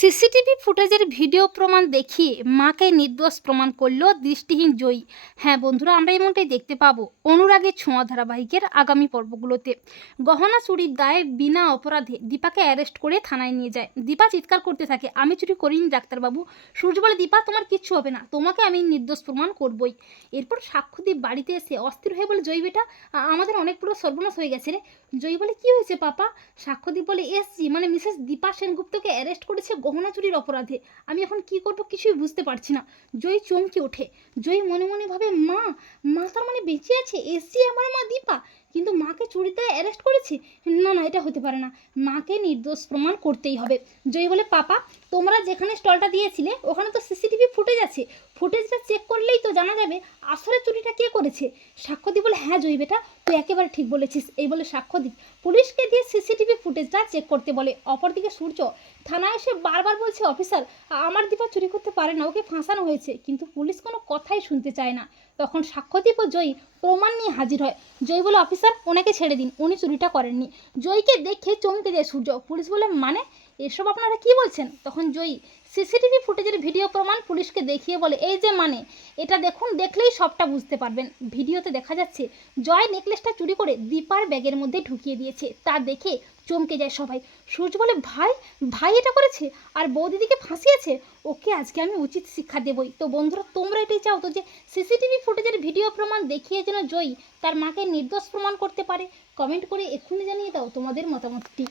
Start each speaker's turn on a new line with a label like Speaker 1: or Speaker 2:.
Speaker 1: CCTV ফুটেজের video প্রমাণ দেখিয়ে মাকে নির্দোষ প্রমাণ করল দৃষ্টিহীন জয়ী। হ্যাঁ বন্ধুরা, আমরা এমনটাই দেখতে পাবো অনুরাগের ছোঁয়া ধারাবাহিকের আগামী পর্বগুলোতে। গহনা চুরির দায়ে বিনা অপরাধে দীপাকে অ্যারেস্ট করে থানায় নিয়ে যায়। দীপা চিৎকার করতে থাকে, আমি চুরি করিনি ডাক্তারবাবু। সূর্য বলে দীপা, তোমার কিচ্ছু হবে না। তোমাকে আমি নির্দোষ প্রমাণ করবই। এরপর সাক্ষ্যদীপ বাড়িতে এসে অস্থির হয়ে বলে, জয়ী বেটা আমাদের অনেক পুরো সর্বনাশ হয়ে গেছে রে। জয়ী বলে, কি হয়েছে পাপা? সাক্ষ্যদীপ বলে এসজি মানে মিসেস দীপা সেনগুপ্তকে অ্যারেস্ট করেছে গহনা চুরির অপরাধে। আমি এখন কি করব কিছুই বুঝতে পারছি না। জয়ী চমকে ওঠে। জয়ী মনে মনে ভাবে, মা মা তার মানে বেঁচে আছে? এসছি আমার মা দীপা। কিন্তু মাকে চুরিতে অ্যারেস্ট করেছে? না না, এটা হতে পারে না। মাকে নির্দোষ প্রমাণ করতেই হবে। জয়ী বলে, পাপা, তোমরা যেখানে স্টলটা দিয়েছিলে, ওখানে তো সিসিটিভি ফুটেজ আছে। ফুটেজটা চেক করলেই তো জানা যাবে আসলে চুরিটা কে করেছে। সাক্ষ্য সাক্ষ্যদীপ বলে হ্যাঁ জয়ী বেটা, তুই একেবারে ঠিক বলেছিস। এই বলে সাক্ষ্য সাক্ষ্যদীপ পুলিশকে দিয়ে সিসিটিভি ফুটেজটা চেক করতে বলে। অপরদিকে সূর্য থানায় এসে বারবার বলছে, অফিসার, আমার দীপা চুরি করতে পারে না, ওকে ফাঁসানো হয়েছে। কিন্তু পুলিশ কোনো কথাই শুনতে চায় না। তখন সাক্ষ্যদীপ ও জয়ী প্রমাণ নিয়ে হাজির হয়। জয়ী বলে, অফিসার, ওনাকে ছেড়ে দিন, উনি চুরিটা করেননি। জয়ীকে দেখে চমকে যায় সূর্য। পুলিশ বলে মানে? এসব আপনারা কি বলছেন? তখন জয়ী। সিসিটিভি ফুটেজের ভিডিও প্রমাণ পুলিশকে দেখিয়ে বলে, এই যে মানে এটা দেখুন, দেখলেই সবটা বুঝতে পারবেন। ভিডিওতে দেখা যাচ্ছে, জয় নেকলেসটা চুরি করে দীপার ব্যাগের মধ্যে ঢুকিয়ে দিয়েছে। তা দেখে চমকে যায় সবাই। সূর্য বলে, ভাই ভাই এটা করেছে? আর বৌদিদিকে ফাঁসিয়েছে? ওকে আজকে আমি উচিত শিক্ষা দেবই। তো বন্ধুরা, তোমরা এটাই চাও তো যে, সিসিটিভি ফুটেজের ভিডিও প্রমাণ দেখিয়ে যেন জয়ী, তার মাকে নির্দোষ প্রমাণ করতে পারে? কমেন্ট করে এক্ষুনি জানিয়ে দাও তোমাদের মতামতটি।